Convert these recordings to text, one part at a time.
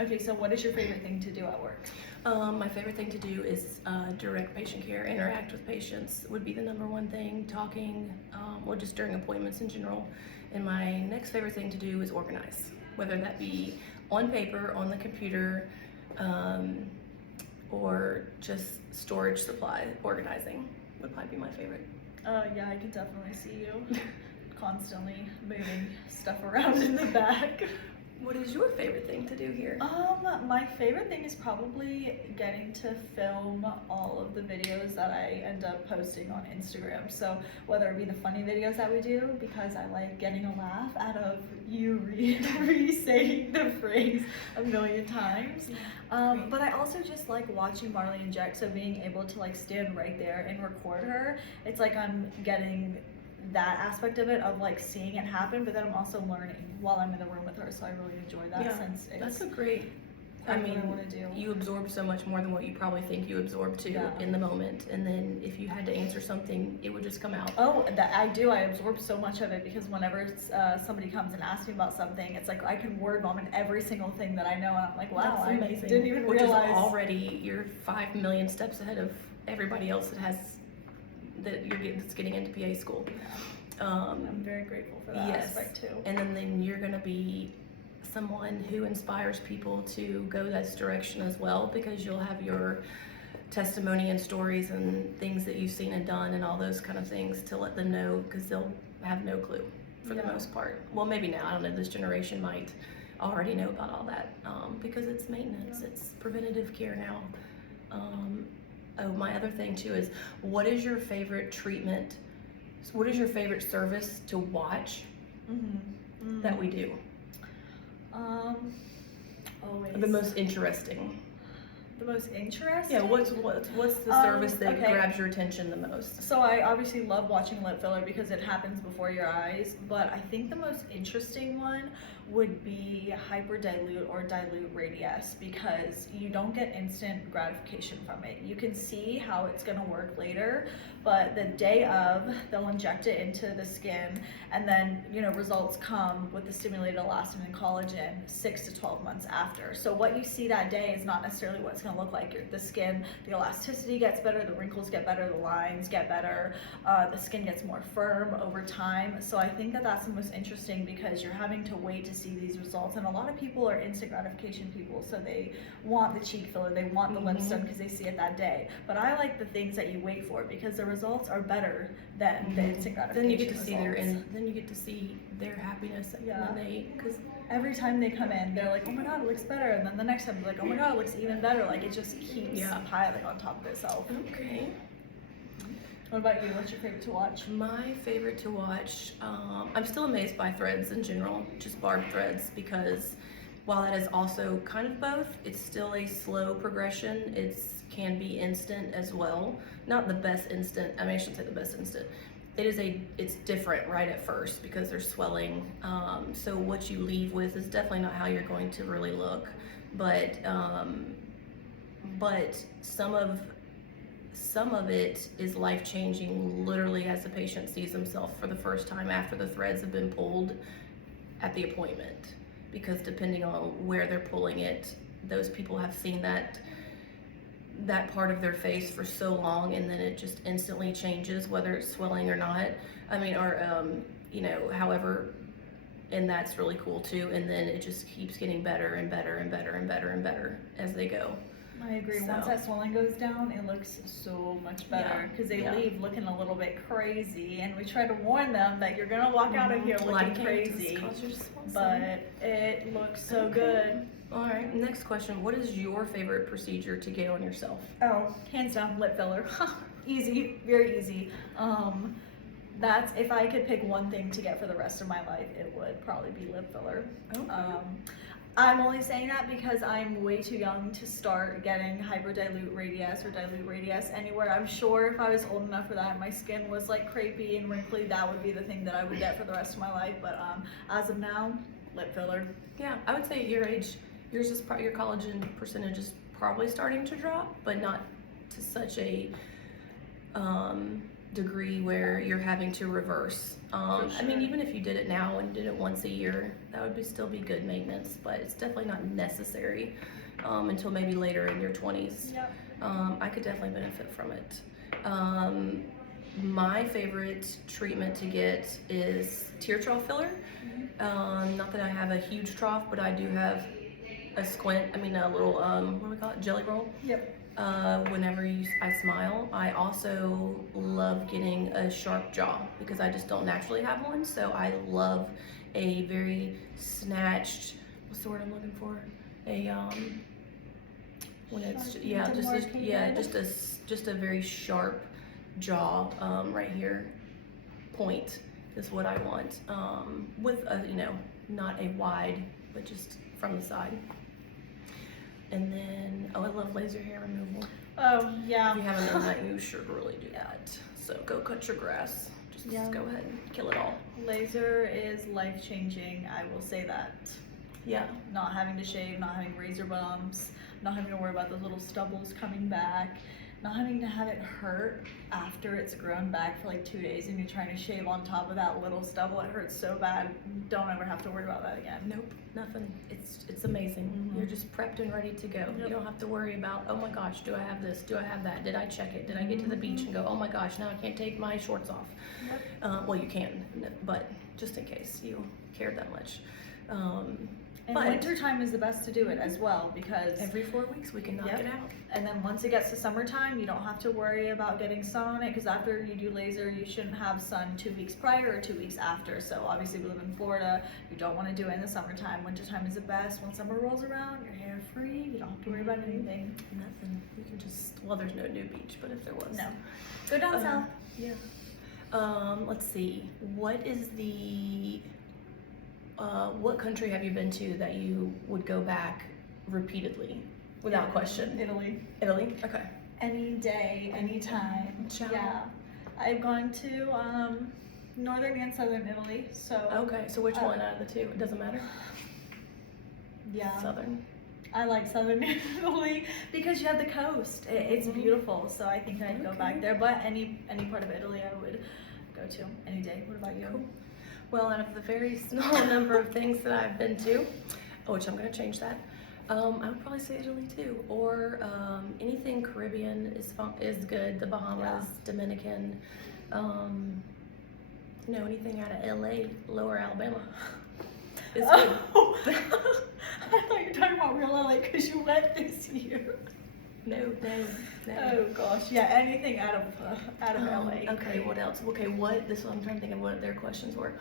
Okay, so what is your favorite thing to do at work? My favorite thing to do is direct patient care, interact with patients would be the number one thing, talking, or just during appointments in general. And my next favorite thing to do is organize, whether that be on paper, on the computer, or just storage supply. Organizing would probably be my favorite. Yeah, I can definitely see you constantly moving stuff around in the back. What is your favorite thing to do here? My favorite thing is probably getting to film all of the videos that I end up posting on Instagram. So whether it be the funny videos that we do, because I like getting a laugh out of you re-saying the phrase a million times. But I also just like watching Marley inject, so being able to like stand right there and record her, it's like I'm getting that aspect of it, of like seeing it happen, but then I'm also learning while I'm in the room with her, so I really enjoy that. Since it's that's a great, I what mean, I want to do. you absorb so much more than what you probably think you absorb too in the moment, and then if you had to answer something, it would just come out. Oh, that I do. I absorb so much of it because whenever somebody comes and asks me about something, it's like I can word vomit every single thing that I know, and I'm like, wow, That's amazing. I didn't even Which realize. Is already you're 5 million steps ahead of everybody else that has that's getting into PA school. I'm very grateful for that aspect too. And then you're going to be someone who inspires people to go this direction as well, because you'll have your testimony and stories and things that you've seen and done and all those kind of things to let them know, because they'll have no clue for the most part. Well, maybe now, I don't know, this generation might already know about all that, because it's maintenance, it's preventative care now. Oh, my other thing too is, what is your favorite treatment? What is your favorite service to watch that we do? Always. The most interesting. The most interesting? Yeah, what's the service that grabs your attention the most? So I obviously love watching lip filler because it happens before your eyes, but I think the most interesting one would be hyperdilute or dilute radius, because you don't get instant gratification from it. You can see how it's going to work later, but the day of, they'll inject it into the skin, and then, you know, results come with the stimulated elastin and collagen 6 to 12 months after. So what you see that day is not necessarily what it's going to look like. The skin, the elasticity gets better, the wrinkles get better, the lines get better, the skin gets more firm over time. So I think that that's the most interesting, because you're having to wait to see these results, and a lot of people are instant gratification people, so they want the cheek filler, they want the lip stem because they see it that day. But I like the things that you wait for, because the results are better than the instant gratification. Then you get to see then you get to see their happiness, and then because every time they come in, they're like, oh my god, it looks better, and then the next time they're like, oh my god, it looks even better. Like, it just keeps piling on top of itself. Okay. What about you? What's your favorite to watch? My favorite to watch, I'm still amazed by threads in general, just barbed threads, because while that is also kind of both, it's still a slow progression. It can be instant as well. Not the best instant, I mean, I shouldn't say the best instant. It's different right at first because there's swelling. So what you leave with is definitely not how you're going to really look, but some of it is life-changing, literally, as the patient sees himself for the first time after the threads have been pulled at the appointment, because depending on where they're pulling it, those people have seen that part of their face for so long, and then it just instantly changes, whether it's swelling or not. I mean, or you know, however, and that's really cool too. And then it just keeps getting better and better and better and better and better as they go. I agree. Once that swelling goes down, it looks so much better, because they leave looking a little bit crazy, and we try to warn them that you're gonna walk out of here looking crazy, but it looks so good. All right, next question. What is your favorite procedure to get on yourself? Oh, hands down, lip filler. Easy, very easy. That's, if I could pick one thing to get for the rest of my life, it would probably be lip filler. Okay. I'm only saying that because I'm way too young to start getting hyperdilute radius or dilute radius anywhere. I'm sure if I was old enough for that and my skin was like crepey and wrinkly, that would be the thing that I would get for the rest of my life. But as of now, lip filler. Yeah, I would say at your age, your collagen percentage is probably starting to drop, but not to such a degree where you're having to reverse. I mean, even if you did it now and did it once a year, that would still be good maintenance, but it's definitely not necessary until maybe later in your 20s. Yep. I could definitely benefit from it. My favorite treatment to get is tear trough filler. Not that I have a huge trough, but I do have a a little, what do we call it, jelly roll. Yep. Whenever I smile. I also love getting a sharp jaw because I just don't naturally have one. So I love a very snatched, what's the word I'm looking for? When it's, just a very sharp jaw, right here, point is what I want. With a, not a wide, but just from the side. And then, I love laser hair removal. Oh, yeah. If you haven't done that, you should really do that. So go cut your grass. Just go ahead and kill it all. Laser is life-changing, I will say that. Yeah. Not having to shave, not having razor bumps, not having to worry about those little stubbles coming back, not having to have it hurt after it's grown back for like 2 days and you're trying to shave on top of that little stubble. It hurts so bad. Don't ever have to worry about that again. Nope, nothing. It's amazing. You're just prepped and ready to go. You don't have to worry about, oh my gosh, do I have this? Do I have that? Did I check it? Did I get to the beach and go, oh my gosh, now I can't take my shorts off? Well, you can, but just in case you cared that much. And winter time is the best to do it as well because every 4 weeks we can knock it out. And then once it gets to summertime, you don't have to worry about getting sun on it because after you do laser, you shouldn't have sun 2 weeks prior or 2 weeks after. So obviously we live in Florida, you don't want to do it in the summertime. Wintertime is the best. When summer rolls around, you're hair free, you don't have to worry about anything. Nothing. You can just, well, there's no new beach, but if there was. No. Go down south. Yeah. Let's see. What is the what country have you been to that you would go back repeatedly without question? Italy. Italy? Okay. Any day, anytime. Ciao. Yeah. I've gone to northern and southern Italy, so. Okay, so which one out of the two? It doesn't matter? Yeah. Southern. I like southern Italy because you have the coast. It's beautiful, so I think I'd go back there. But any part of Italy I would go to any day. What about you? Cool. Well, out of the very small number of things that I've been to, which I'm going to change that, I would probably say Italy too, or anything Caribbean is good. The Bahamas, Dominican, anything out of LA, Lower Alabama is good. I thought you were talking about real LA because you went this year. No. Oh gosh, yeah, anything out of LA. Okay, what else? Okay, I'm trying to think of what their questions were.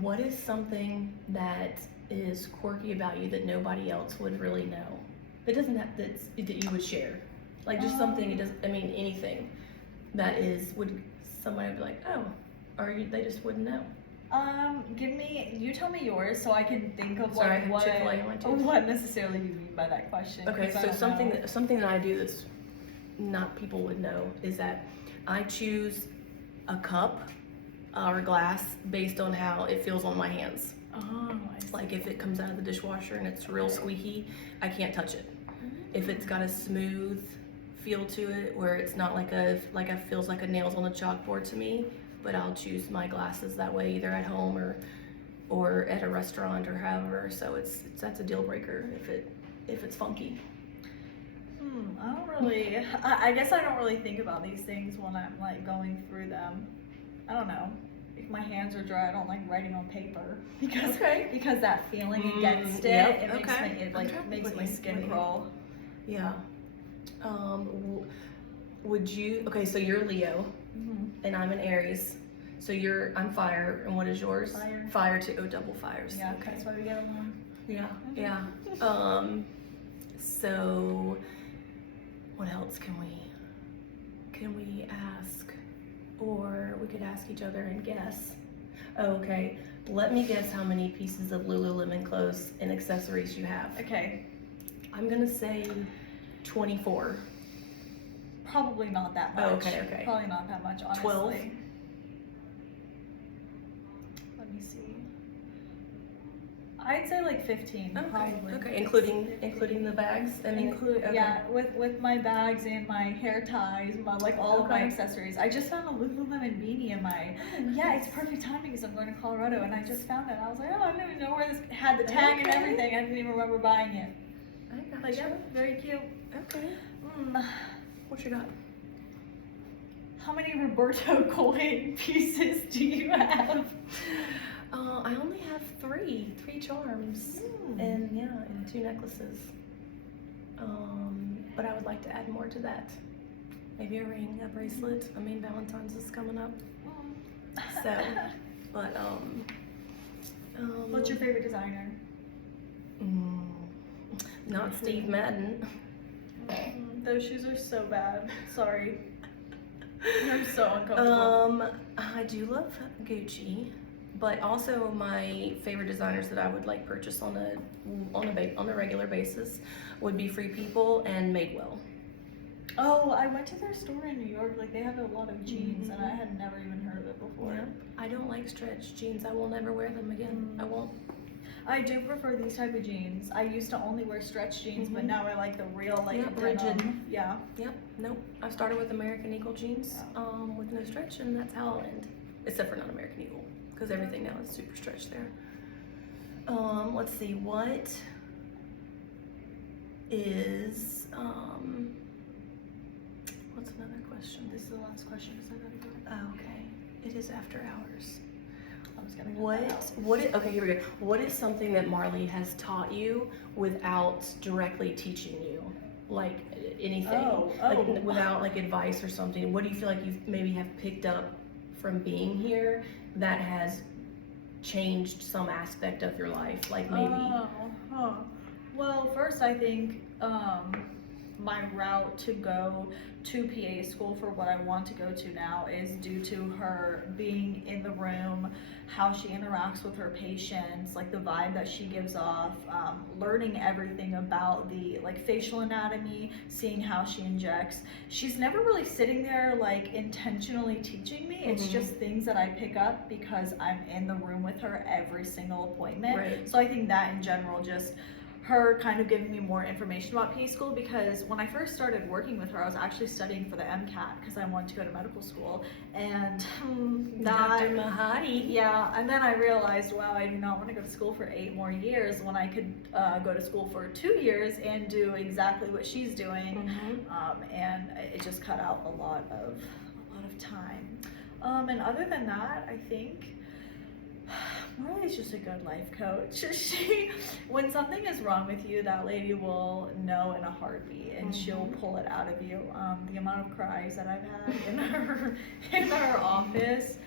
What is something that is quirky about you that nobody else would really know? It doesn't have that you would share. Like just something, anything that would somebody would be like, oh, or they just wouldn't know. You tell me yours so I can think of what necessarily you mean by that question. Okay, so something that I do that's not people would know is that I choose a cup or a glass based on how it feels on my hands. Oh, I see. Like if it comes out of the dishwasher and it's real squeaky, I can't touch it. If it's got a smooth feel to it where it's not like it feels like a nails on a chalkboard to me, but I'll choose my glasses that way either at home or at a restaurant or however. So that's a deal breaker if it's funky. I guess I don't really think about these things when I'm like going through them. I don't know. If my hands are dry, I don't like writing on paper because that feeling against it makes my skin crawl. Yeah. Would you? Okay, so you're Leo, and I'm an Aries. So I'm fire, and what is yours? Fire. Fire too. Oh, double fires. Yeah, okay. That's why we get along. Yeah. So what else can we ask? Or we could ask each other and guess. Okay, let me guess how many pieces of Lululemon clothes and accessories you have. Okay. I'm gonna say 24. Probably not that much. Oh, okay. Probably not that much, honestly. 12? Let me see. I'd say like 15, Okay, probably. okay, including the bags and okay. Yeah, with my bags and my hair ties, like all of my Okay. accessories. I just found a Lululemon beanie in my. Yeah, it's perfect timing because I'm going to Colorado, and I just found it. I was like, oh, I didn't even know where this had the tag and Okay. everything. I didn't even remember buying it. I gotcha. But yeah, very cute. Okay. Mm. What you got? How many Roberto coin pieces do you have? I only have three charms, and yeah, and 2 necklaces. But I would like to add more to that. Maybe a ring, a bracelet. I mean, Valentine's is coming up, so. But What's your favorite designer? Not Steve Madden. Those shoes are so bad. Sorry. I'm so uncomfortable. I do love Gucci, but also my favorite designers that I would like purchase on a regular basis would be Free People and Madewell. Oh, I went to their store in New York. Like, they have a lot of jeans, and I had never even heard of it before. Yeah. I don't like stretch jeans. I will never wear them again. I won't. I do prefer these type of jeans. I used to only wear stretch jeans, but now I like the real, like, Yeah, rigid. denim. Yeah. Yep. Nope. I started with American Eagle jeans, with no stretch, and that's how I'll end. Except for not American Eagle, because everything now is super stretched there. Let's see. What is what's another question? This is the last question because I gotta go. Oh, okay. It is after hours. I was gonna cut that out. Okay, here we go. What is something that Marley has taught you without directly teaching you? Like anything? Like without like advice or something? What do you feel like you maybe have picked up from being here that has changed some aspect of your life? Like maybe. Well, first I think my route to go to PA school for what I want to go to now is due to her being in the room, how she interacts with her patients, like the vibe that she gives off, learning everything about the like facial anatomy, seeing how she injects. She's never really sitting there like intentionally teaching me. It's just things that I pick up because I'm in the room with her every single appointment. Right. So I think that in general, just her kind of giving me more information about PA school, because when I first started working with her, I was actually studying for the MCAT because I wanted to go to medical school, and Dr. Mahadi. yeah, and then I realized, wow, I do not want to go to school for 8 more years when I could go to school for 2 years and do exactly what she's doing, and it just cut out a lot of time. And other than that, I think Marley's just a good life coach. When something is wrong with you, that lady will know in a heartbeat, and she'll pull it out of you. The amount of cries that I've had in her office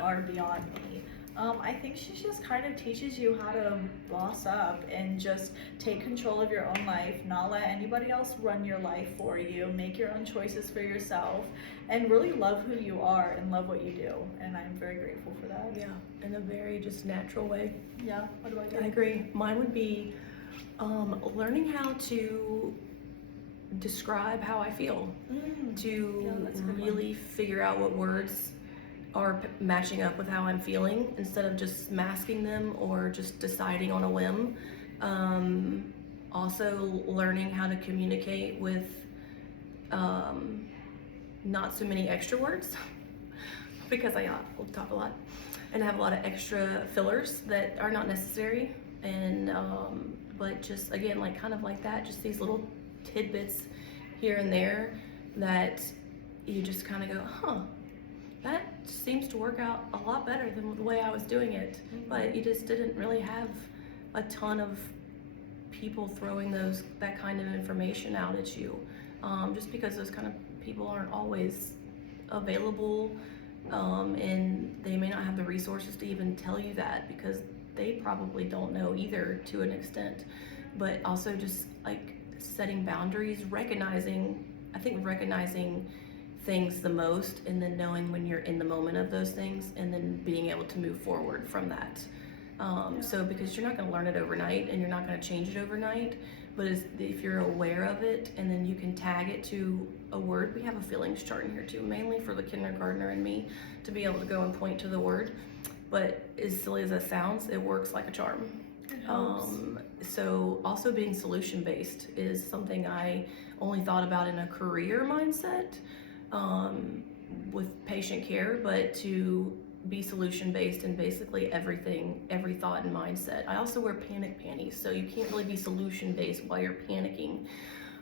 are beyond me. I think she just kind of teaches you how to boss up and just take control of your own life, not let anybody else run your life for you, make your own choices for yourself, and really love who you are and love what you do. And I'm very grateful for that. Yeah, in a very just natural way. Yeah, what about you? I agree. Mine would be learning how to describe how I feel, to really figure out what words are matching up with how I'm feeling instead of just masking them or just deciding on a whim. Also learning how to communicate with not so many extra words because I talk a lot and have a lot of extra fillers that are not necessary, and but just again, like kind of like that, just these little tidbits here and there that you just kind of go, that seems to work out a lot better than the way I was doing it. But you just didn't really have a ton of people throwing that kind of information out at you, just because those kind of people aren't always available, and they may not have the resources to even tell you that because they probably don't know either to an extent. But also just like setting boundaries, recognizing things the most, and then knowing when you're in the moment of those things, and then being able to move forward from that. So because you're not going to learn it overnight and you're not going to change it overnight, but if you're aware of it and then you can tag it to a word. We have a feelings chart in here too, mainly for the kindergartner and me to be able to go and point to the word. But as silly as that sounds, it works like a charm. It helps. So also being solution based is something I only thought about in a career mindset with patient care, but to be solution based in basically everything, every thought and mindset. I also wear panic panties, so you can't really be solution based while you're panicking,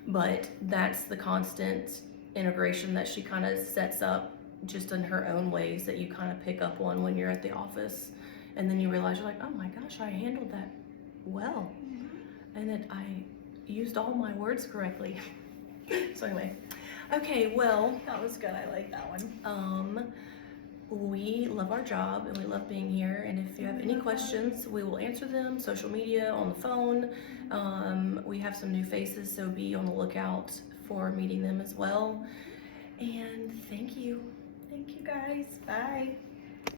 but that's the constant integration that she kind of sets up just in her own ways that you kind of pick up on when you're at the office, and then you realize you're like, oh my gosh, I handled that well, and that I used all my words correctly. So anyway, okay, well, That was good. I like that one. we love our job and we love being here, and if you have any questions, we will answer them, social media, on the phone. We have some new faces, so be on the lookout for meeting them as well. And thank you. Thank you guys. Bye.